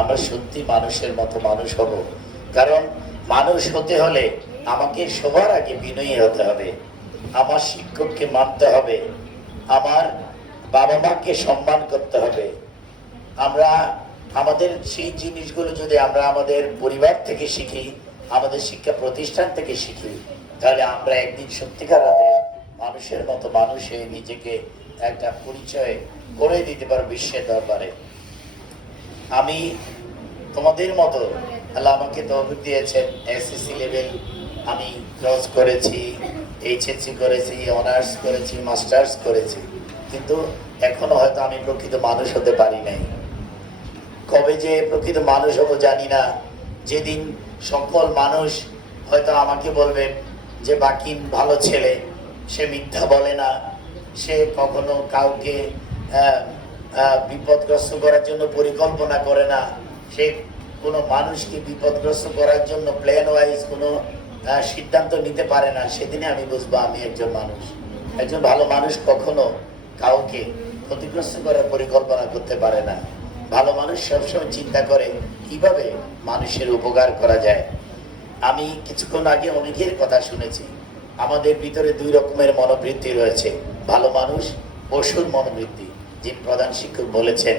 আমরা সত্যি মানুষের মতো মানুষ হব। কারণ মানুষ হতে হলে আমাকে সবার আগে বিনয়ী হতে হবে, আমার শিক্ষককে মানতে হবে, আমার বাবা মাকে সম্মান করতে হবে। আমরা আমাদের সেই জিনিসগুলো যদি আমরা আমাদের পরিবার থেকে শিখি, আমাদের শিক্ষা প্রতিষ্ঠান থেকে শিখি, তাহলে আমরা একদিন সত্যিকার অর্থে মানুষের মতো মানুষ হয়ে নিজেকে একটা পরিচয় করে দিতে পারবো বিশ্বের দরবারে। আমি তোমাদের মতো আল্লাহ আমাকে তৌফিক দিয়েছেন, এসএসসি লেভেল আমি ক্রস করেছি, এইচএসসি করেছি, অনার্স করেছি, মাস্টার্স করেছি, কিন্তু এখনো হয়তো আমি প্রকৃত মানুষ হতে পারি নাই। কবে যে প্রকৃত মানুষ হবো জানি না। যেদিন সকল মানুষ হয়তো আমাকে বলবেন যে বাকিন ভালো ছেলে, সে মিথ্যা বলে না, সে কখনো কাউকে বিপদগ্রস্ত করার জন্য পরিকল্পনা করে না, সে কোনো মানুষকে বিপদগ্রস্ত করার জন্য প্ল্যান ওয়াইজ কোনো সিদ্ধান্ত নিতে পারে না, সেদিনে আমি বুঝবো আমি একজন মানুষ। একজন ভালো মানুষ কখনো কাউকে ক্ষতিগ্রস্ত করার পরিকল্পনা করতে পারে না। ভালো মানুষ সবসময় চিন্তা করে কিভাবে মানুষের উপকার করা যায়। আমি কিছুক্ষণ আগে অনেকের কথা শুনেছি, আমাদের ভিতরে দুই রকমের মনোবৃত্তি রয়েছে, ভালো মানুষ, পশুর মনোবৃত্তি। যিনি প্রধান শিক্ষক বলেছেন,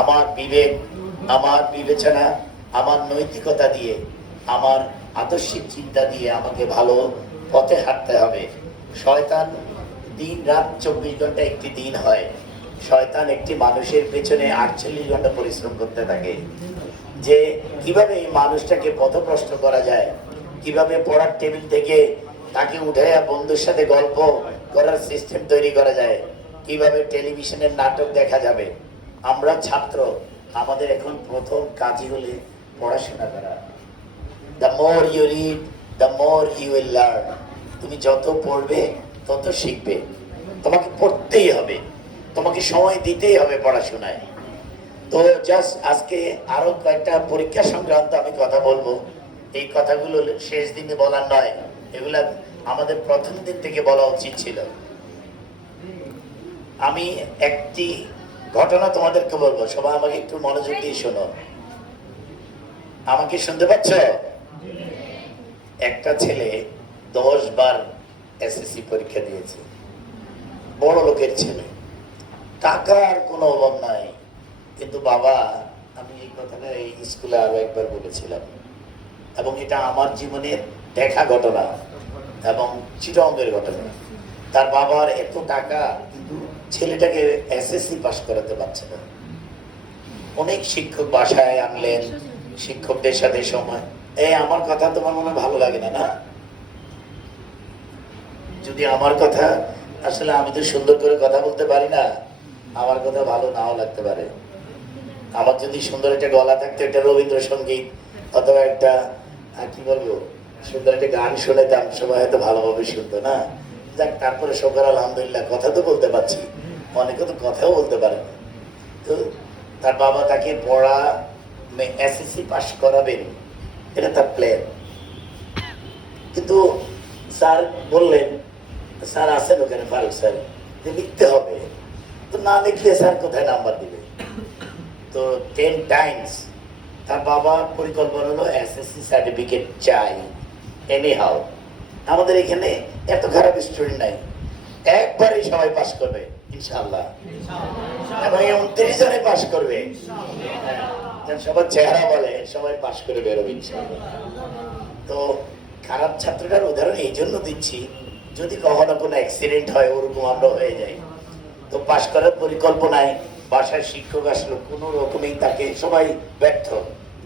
আমার বিবেক, আমার বিবেচনা, আমার নৈতিকতা দিয়ে, আমার আদর্শিক চিন্তা দিয়ে আমাকে ভালো পথে হাঁটতে হবে। শয়তান দিন রাত 24 ঘন্টা একটি দিন হয়, শয়তান একটি মানুষের পেছনে 48 ঘন্টা পরিশ্রম করতে থাকে, যে কিভাবে এই মানুষটাকে পথভ্রষ্ট করা যায়, কিভাবে পড়ার টেবিল থেকে তাকে উঠে বন্ধুর সাথে গল্প করার সিস্টেম তৈরি করা যায়, কিভাবে টেলিভিশনের নাটক দেখা যাবে। আমরা ছাত্র, আমাদের এখন প্রথম কাজই হলে পড়াশোনা করা। The more you read, the more you will learn. তুমি যত পড়বে তত শিখবে। তোমাকে পড়তেই হবে, তোমাকে সময় দিতেই হবে পড়াশোনায়। তো জাস্ট আজকে আরো কয়েকটা পরীক্ষা সংক্রান্ত আমি কথা বলবো। এই কথাগুলো শেষ দিনে বলার নয়, এগুলা আমাদের প্রথম দিন থেকে বলা উচিত ছিল। আমি একটি ঘটনা তোমাদেরকে বলবো, সবাই আমাকে একটু মনোযোগ দিয়ে শোনো। আমাকে শুনতে পাচ্ছ? একটা ছেলে 10 বার এসএসসি পরীক্ষা দিয়েছে, বড় লোকের ছেলে, টাকার কোনো অভাব নাই, কিন্তু বাবা, আমি এই কথাটা এই স্কুলে আরো একবার বলেছিলাম, এবং এটা আমার জীবনের দেখা ঘটনা এবং চিটঙ্গের ঘটনা। তার বাবার এত টাকা, কিন্তু ছেলেটাকে এসএসসি পাস করাতে পারছে না। অনেক শিক্ষক বাসায় আনলেন, শিক্ষকদের সাথে সময়। আমার কথা তোমার মনে ভালো লাগে না? না, যদি আমার কথা, আসলে আমি তো সুন্দর করে কথা বলতে পারি না, আমার কথা ভালো নাও লাগতে পারে। আমার যদি সুন্দর একটা গলা থাকতো, একটা রবীন্দ্রসঙ্গীত অথবা একটা কি বলবো সুন্দর একটা গান শুনেতাম, সবাই হয়তো ভালোভাবে শুনতো না। যাক, তারপরে সকাল আলহামদুলিল্লাহ কথা তো বলতে পারছি, অনেকে তো কথাও বলতে পারে না। তো তার বাবা তাকে পড়া এসএসসি পাস করাবেন, এটা তার প্ল্যান। কিন্তু স্যার বললেন, স্যার আছেন ওখানে, ফারুক স্যার, যে লিখতে হবে। তো না লিখলে স্যার কোথায় নাম্বার দিবে? তো 10 টাইমস তার বাবা পরিকল্পনা হলো এসএসসি সার্টিফিকেট চাই এনি হাউ। আমাদের এখানে এত খারাপ স্টুডেন্ট নাই, একবারই সবাই পাস করবে ইনশাআল্লাহ, এবং 29 জনে পাস করবে। সবার চেহারা বলে সবাই পাস করে বেরোবে ইনশাআল্লাহ। তো খারাপ ছাত্রটার উদাহরণ এই জন্য দিচ্ছি, যদি কখনো কোনো অ্যাক্সিডেন্ট হয়, ওরকম আমরা হয়ে যাই। তো পাশ করার পরিকল্পনায় বাসায় শিক্ষক আসলো, কোনো রকমেই তাকে সবাই ব্যর্থ,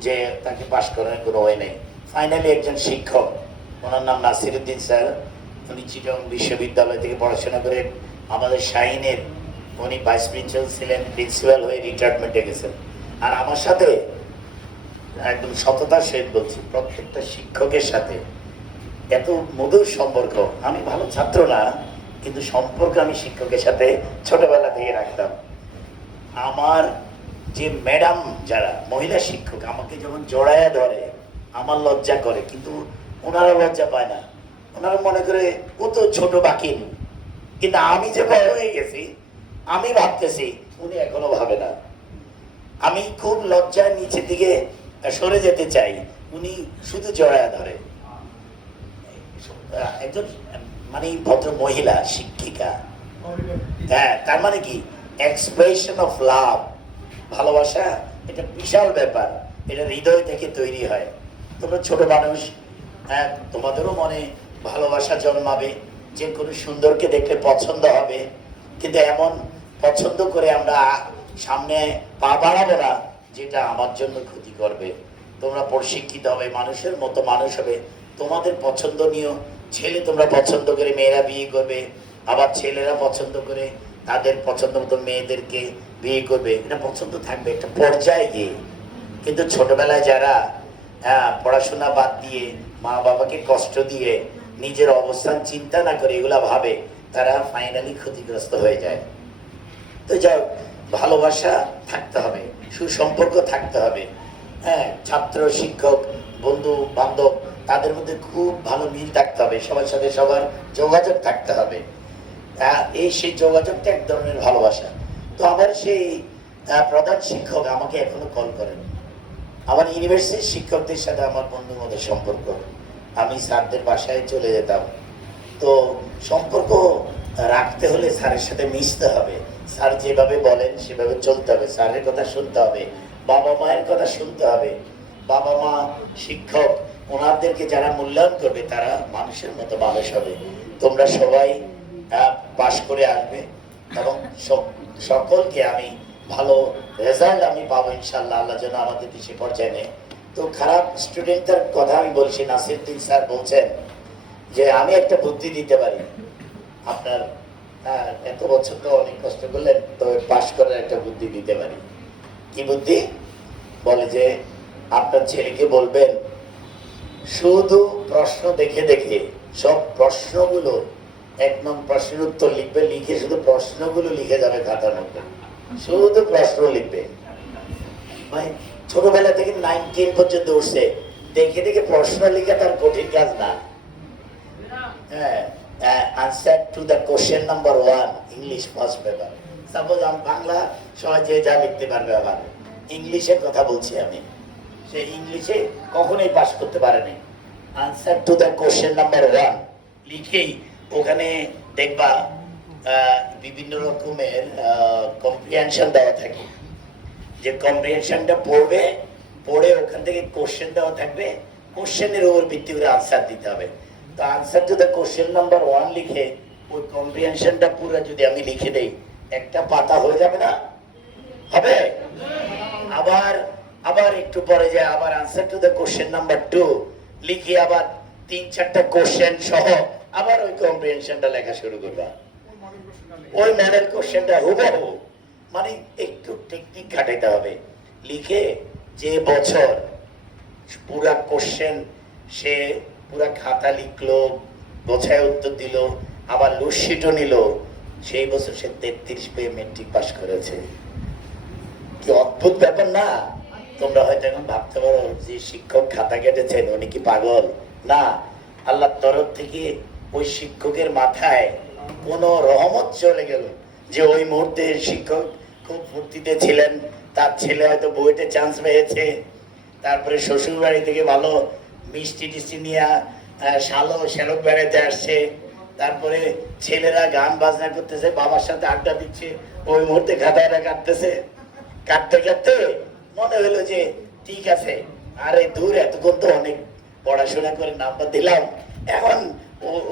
যে তাকে পাশ করার কোনো ওয়ে নেই। ফাইনালি একজন শিক্ষক, ওনার নাম নাসিরউদ্দিন স্যার, উনি চিটং বিশ্ববিদ্যালয় থেকে পড়াশোনা করে আমাদের শাহিনের, উনি ভাইস প্রিন্সিপাল ছিলেন, প্রিন্সিপাল হয়ে রিটায়ারমেন্টে গেছেন। আর আমার সাথে একদম সততার সহিত বলছি, প্রত্যেকটা শিক্ষকের সাথে এত মধুর সম্পর্ক। আমি ভালো ছাত্র না, কিন্তু সম্পর্ক আমি শিক্ষকের সাথে ছোটবেলা থেকে রাখতাম। আমার যে ম্যাডাম, যারা মহিলা শিক্ষক, আমাকে যখন জড়ায়া ধরে আমার লজ্জা করে, কিন্তু ওনারা লজ্জা পায় না। ওনারা মনে করে ও তো ছোট বাকিন, কিন্তু আমি যে বড় হয়ে গেছি, আমি ভাবতেছি উনি এখনো ভাবে না। আমি খুব লজ্জায় নিচের দিকে সরে যেতে চাই, উনি শুধু জড়ায় ধরে। একজন মানে ভদ্র মহিলা শিক্ষিকা, হ্যাঁ, তার মানে কি এক্সপ্রেশন অফ লাভ, ভালোবাসা এটা বিশাল ব্যাপার, এটা হৃদয় থেকে তৈরি হয়। তোমরা ছোট মানুষ, হ্যাঁ, তোমাদেরও মনে ভালোবাসা জন্মাবে, যে কোনো সুন্দরকে দেখলে পছন্দ হবে, কিন্তু এমন পছন্দ করে আমরা সামনে পা বাড়াবো না যেটা আমার জন্য ক্ষতি করবে। তোমরা প্রশিক্ষিত হবে, মানুষের মতো মানুষ হবে, তোমাদের পছন্দনীয় ছেলে তোমরা পছন্দ করে মেয়েরা বিয়ে করবে, আবার ছেলেরা পছন্দ করে তাদের পছন্দ মতো মেয়েদেরকে বিয়ে করবে, এটা পছন্দ থাকবে একটা পর্যায়ে গিয়ে। কিন্তু ছোটবেলায় যারা পড়াশোনা বাদ দিয়ে মা বাবাকে কষ্ট দিয়ে নিজের অবস্থান চিন্তা না করে এগুলা ভাবে, তারা ফাইনালি ক্ষতিগ্রস্ত হয়ে যায়। তো যাই, ভালোবাসা থাকতে হবে, সুসম্পর্ক থাকতে হবে, হ্যাঁ, ছাত্র শিক্ষক বন্ধু বান্ধব তাদের মধ্যে খুব ভালো মিল থাকতে হবে, সবার সাথে সবার যোগাযোগ থাকতে হবে। এই সেই যোগাযোগটা এক ধরনের ভালোবাসা। তো আমার সেই প্রধান শিক্ষক আমাকে এখনো কল করেন। আমার ইউনিভার্সিটির শিক্ষকদের সাথে আমার বন্ধুর মধ্যে সম্পর্ক, আমি স্যারদের বাসায় চলে যেতাম। তো সম্পর্ক রাখতে হলে স্যারের সাথে মিশতে হবে, স্যার যেভাবে বলেন সেভাবে চলতে হবে, স্যারের কথা শুনতে হবে, বাবা মায়ের কথা শুনতে হবে। বাবা মা শিক্ষক ওনাদেরকে যারা মূল্যায়ন করবে তারা মানুষের মতো মানুষ হবে। তোমরা সবাই পাশ করে আসবে এবং সকলকে আমি ভালো রেজাল্ট আমি পাবো ইনশাল্লাহ, আল্লাহ যেন আমাদেরকে সে পর্যায়ে নেয়। তো খারাপ স্টুডেন্টদের কথা আমি বলছি, নাসিরউদ্দিন স্যার বলছেন যে আমি একটা বুদ্ধি দিতে পারি, আপনার এত বছর তো অনেক কষ্ট করলেন, তবে পাশ করার একটা বুদ্ধি দিতে পারি। কি বুদ্ধি? বলে যে আপনার ছেলেকে বলবেন শুধু প্রশ্ন দেখে দেখে সব প্রশ্নগুলো, এক নং প্রশ্নের উত্তর লিখবে, লিখে শুধু প্রশ্নগুলো লিখে যাবে খাতার মধ্যে, শুধু প্রশ্ন লিখবে। মানে ছোটবেলা থেকে 9, 10 পর্যন্ত উঠছে, দেখে দেখে প্রশ্ন লিখে তার কঠিন কাজ না। হ্যাঁ, answer to the question number 1 English first paper. Suppose আমি বাংলা সবাই যে যা লিখতে পারবে, আবার ইংলিশের কথা বলছি আমি, সে ইংলিশে কখনোই পাস করতে পারেনি। Answer to the question number 1 লিখেই ওখানে দেখবা বিভিন্ন রকমের কম্প্রিহেনশন দেওয়া থাকে, যে কম্প্রিহেনশনটা পড়বে, পড়ে ওখান থেকে কোশ্চেন দেওয়া থাকবে, কোশ্চেনের উপর ভিত্তি করে আনসার দিতে হবে। তো answer to the question number 1 লিখে ওই কম্প্রিহেনশনটা পুরো যদি আমি লিখে দেই, একটা পাতা হয়ে যাবে না? হবে। আবার আবার একটু পরে যায়, আবার answer to the question number 2 লিখে আবার 3-4টা কোশ্চেন সহ আবার ওই কম্প্রিহেনশনটা লেখা শুরু করবা, ওই ম্যানের কোশ্চেনটা হুবহু। মানে একটু টেকনিক খাটাইতে হবে। লিখে যে বছর পুরা কোশ্চেন সে পুরা খাতা লিখলো, গোছায় উত্তর দিল, আবার লুটশিটও নিল, সেই বছর সে 33 পেয়ে মেট্রিক পাস করেছে। কি অদ্ভুত ব্যাপার না? তোমরা হয়তো এখন ভাবতে পারো যে শিক্ষক খাতা কেটেছেন উনি কি পাগল? না, আল্লাহর তরফ থেকে ওই শিক্ষকের মাথায় কোন রহমত চলে গেল যে ওই মুহূর্তে শিক্ষক খুব ফুর্তিতে ছিলেন, তার ছেলে হয়তো বুয়েটে চান্স পেয়েছে, তারপরে শ্বশুর বাড়ি থেকে ভালো মিষ্টি টিষ্টি নিয়ে শ্যালক বেড়াতে আসছে, তারপরে ছেলেরা গান বাজনা করতেছে, বাবার সাথে আড্ডা দিচ্ছে, ওই মুহূর্তে খাতাটা কাটতেছে, কাটতে কাটতে মনে হলো যে ঠিক আছে, আরে দূর এতক্ষণ তো অনেক পড়াশোনা করে নাম্বার দিলাম, এখন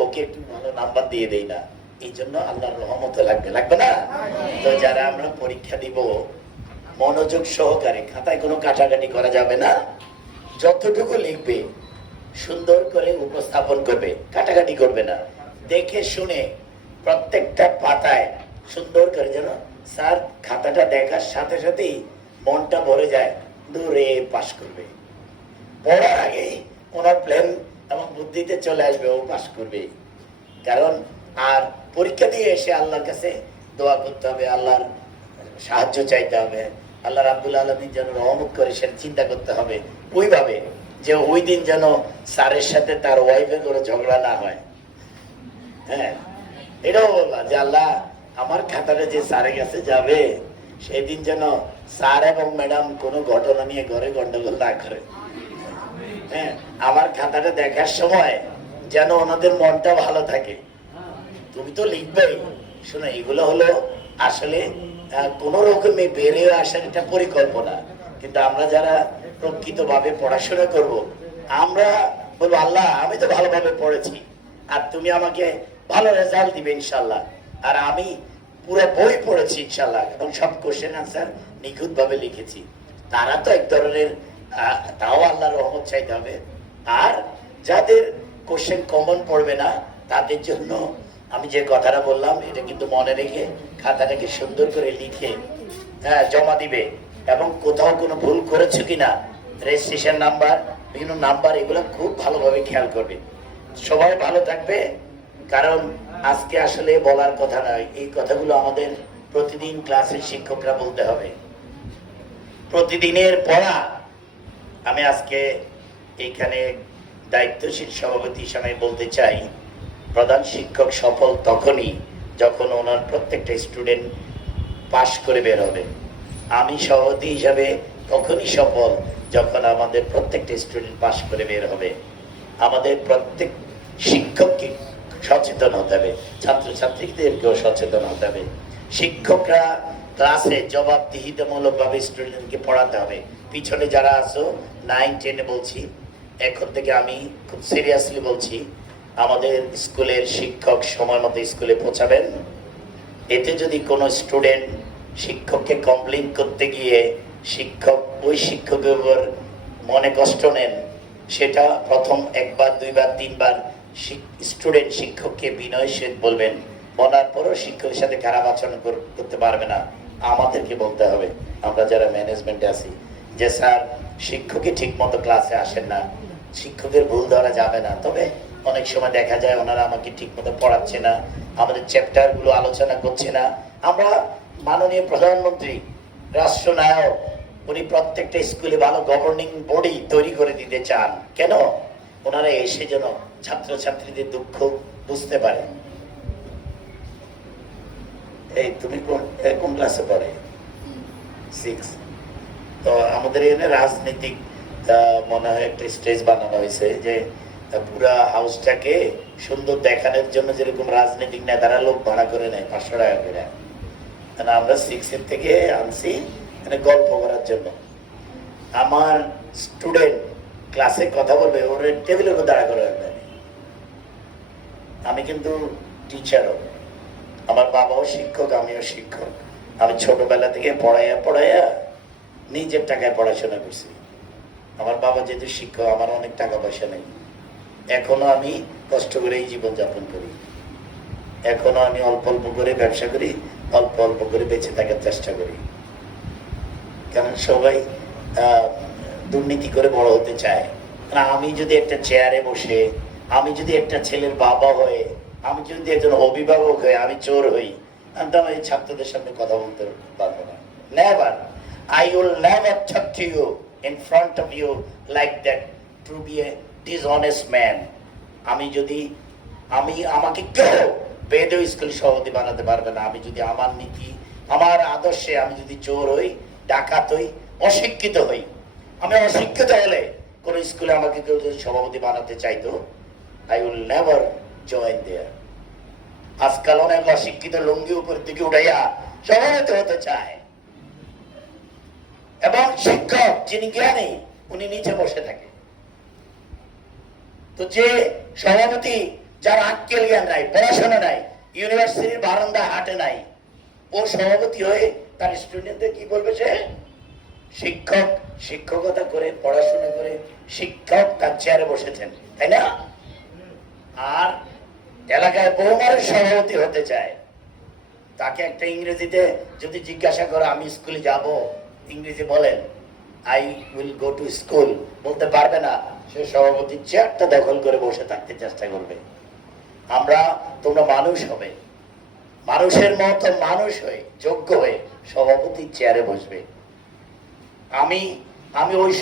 ওকে একটু ভালো নাম্বার দিয়ে দেই না। এই জন্য আল্লাহর রহমত লাগবে, লাগবে না? তো যারা আমরা পরীক্ষা দিব মনোযোগ সহকারে, খাতায় কোনো কাটাকাটি করা যাবে না, যতটুকু লিখবে সুন্দর করে উপস্থাপন করবে, কাটাকাটি করবে না, দেখে শুনে প্রত্যেকটা পাতায় সুন্দর করে, যেন স্যার খাতাটা দেখার সাথে সাথেই মনটা ভরে যায়, দূরে পাস করবে। পড়ার আগেই ওনার প্ল্যান এবং বুদ্ধিতে চলে আসবে, ও পাস করবে। কারণ আর পরীক্ষা দিয়ে এসে আল্লাহর কাছে দোয়া করতে হবে, আল্লাহর সাহায্য চাইতে হবে, আল্লাহ রাব্বুল আলামিন যেন রহমত করে সেটা চিন্তা করতে হবে ওইভাবে, যে ওই দিন যেন স্যারের সাথে তার ওয়াইফের কোনো ঝগড়া না হয়। হ্যাঁ, এটাও বলবা যে আল্লাহ আমার খাতাটা যে স্যারের কাছে যাবে সেদিন যেন স্যার এবং ম্যাডাম কোনো ঘটনা নিয়ে ঘরে গন্ডগোল না করে। হ্যাঁ, আমার খাতাটা দেখার সময় যেন ওনাদের মনটা ভালো থাকে। তুমি তো লিখবেই। শোনো, এগুলো হলো আসলে কোন রকমে বেরিয়ে আসার একটা পরিকল্পনা। কিন্তু আমরা যারা প্রকৃতভাবে পড়াশোনা করব, আমরা বলবো আল্লাহ আমি তো ভালোভাবে পড়েছি, আর তুমি আমাকে ভালো রেজাল্ট দিবে ইনশাল্লাহ। আর আমি পুরো বই পড়েছি ইনশাল্লাহ, এবং সব কোশ্চেন আনসার নিখুঁত ভাবে লিখেছি। তারা তো এক ধরনের তাও আল্লাহর রহমত চাইতে হবে। আর যাদের কোশ্চেন কমন পড়বে না, তাদের জন্য আমি যে কথাটা বললাম এটা কিন্তু মনে রেখে খাতাটাকে সুন্দর করে লিখে জমা দিবে। এবং কোথাও কোনো ভুল করেছে কিনা, রেজিস্ট্রেশন নাম্বার, বিভিন্ন নাম্বার, এগুলো খুব ভালোভাবে খেয়াল করবে। সবাই ভালো থাকবে। কারণ আজকে আসলে বলার কথা নয়, এই কথাগুলো আমাদের প্রতিদিন ক্লাসের শিক্ষকরা বলতে হবে। প্রতিদিনের পড়া। আমি আজকে এইখানে দায়িত্বশীল সভাপতি হিসাবে বলতে চাই, প্রধান শিক্ষক সফল তখনই যখন ওনার প্রত্যেকটা স্টুডেন্ট পাশ করে বের হবে। আমি সভাপতি হিসাবে তখনই সফল যখন আমাদের প্রত্যেকটা স্টুডেন্ট পাশ করে বের হবে। আমাদের প্রত্যেক শিক্ষককে সচেতন হতে হবে, ছাত্রছাত্রীদেরকেও সচেতন হতে হবে। শিক্ষকরা ক্লাসে জবাবদিহিতামূলক ভাবে স্টুডেন্টকে পড়াতে হবে। পিছনে যারা আছো 9-10 বলছি, এখন থেকে আমি খুব সিরিয়াসলি বলছি, আমাদের স্কুলের শিক্ষক সময় মতো স্কুলে পৌঁছাবেন। এতে যদি কোনো স্টুডেন্ট শিক্ষককে কমপ্লেইন করতে গিয়ে শিক্ষক ওই শিক্ষকের উপর মনে কষ্ট নেন, সেটা প্রথম 1 বার 2 বার 3 বার স্টুডেন্ট শিক্ষককে বিনয় সহিত বলবেন। বলার পরও শিক্ষকের সাথে খারাপ আচরণ করতে পারবে না। আমাদেরকে বলতে হবে, আমরা যারা ম্যানেজমেন্টে আছি, যে স্যার শিক্ষকই ঠিক মতো ক্লাসে আসেন না, শিক্ষকের ভুল ধরা যাবে না। তবে অনেক সময় দেখা যায় ওনারা আমাকে ঠিক মতো পড়াচ্ছে না, আমাদের চ্যাপ্টার গুলো আলোচনা করছে না। আমরা মাননীয় প্রধানমন্ত্রী, রাষ্ট্রনায়ক, উনি প্রত্যেকটা স্কুলে ভালো গভর্নিং বডি তৈরি করে দিতে চান। কেন? ওনারা এসে যেন ছাত্রছাত্রীদের দুঃখ বুঝতে পারে। এই তুমি কোন ক্লাসে পড়ে? 6। তো আমাদের এখানে রাজনৈতিক মনে হয় একটা স্টেজ বানানো হয়েছে, যে পুরা হাউসটাকে সুন্দর দেখানোর জন্য যেরকম রাজনৈতিক নেতারা লোক ভাড়া করে নেয় 500 টাকা করে, আমরা 6 থেকে আনছি গল্প করার জন্য। আমার স্টুডেন্ট ক্লাসে কথা বলবে, ওর টেবিলের উপর দাঁড়া করে রাখবে। আমি কিন্তু টিচারও, আমার বাবাও শিক্ষক, আমিও শিক্ষক। আমি ছোটবেলা থেকে পড়াইয়া নিজের টাকায় পড়াশোনা করছি। আমার বাবা যেহেতু শিক্ষক, আমার অনেক টাকা পয়সা নেই, এখনো আমি কষ্ট করে এই জীবনযাপন করি। এখনো আমি অল্প অল্প করে ব্যবসা করি, অল্প অল্প করে বেঁচে থাকার চেষ্টা করি। কারণ সবাই দুর্নীতি করে বড় হতে চায়। আমি যদি একটা চেয়ারে বসে, আমি যদি একটা ছেলের বাবা হয়ে, আমি যদি একজন অভিভাবক হয়ে আমি চোর হই, আমি এই ছাত্রদের সামনে কথা বলতে পারবো না। Never, I will never talk to you in front of you like that to be a dishonest man. আমাকে কেউ বেদে স্কুল সভাপতি বানাতে পারবে না। আমি যদি আমার নীতি, আমার আদর্শে আমি যদি চোর হই, ডাকাত হই, অশিক্ষিত হই। আমি অশিক্ষিত হলে কোন স্কুলে আমাকে কেউ যদি সভাপতি বানাতে চাইতো, I will never join there. আজকাল অনেক অশিক্ষিত লুঙ্গি উপর দিকে উঠাইয়া সভাপতি হতে চায়, এবং শিক্ষক যিনি জ্ঞানী উনি নিচে বসে থাকে। তো যে সভাপতি যার আক্কেল জ্ঞান নাই, পড়াশোনা নাই, ইউনিভার্সিটির বারান্দা হাটে নাই, ও সভাপতি হয়ে তার স্টুডেন্টদের কি বলবে? সে শিক্ষক, শিক্ষকতা করে পড়াশোনা করে শিক্ষক তার চেয়ারে বসেছেন, তাই না? আর এলাকায় বৌমার সভাপতি হতে চায়, তাকে একটা ইংরেজিতে যদি জিজ্ঞাসা করো আমি স্কুলে যাব, ইংরেজি বলেন, I will go to school, বলতে পারবে না। সে সভাপতির চেয়ারটা দখল করে বসে থাকতে চেষ্টা করবে। তোমরা মানুষ হবে, মানুষের মতো মানুষ হয়ে, যোগ্য হয়ে সভাপতির চেয়ারে বসবে। আমি ওই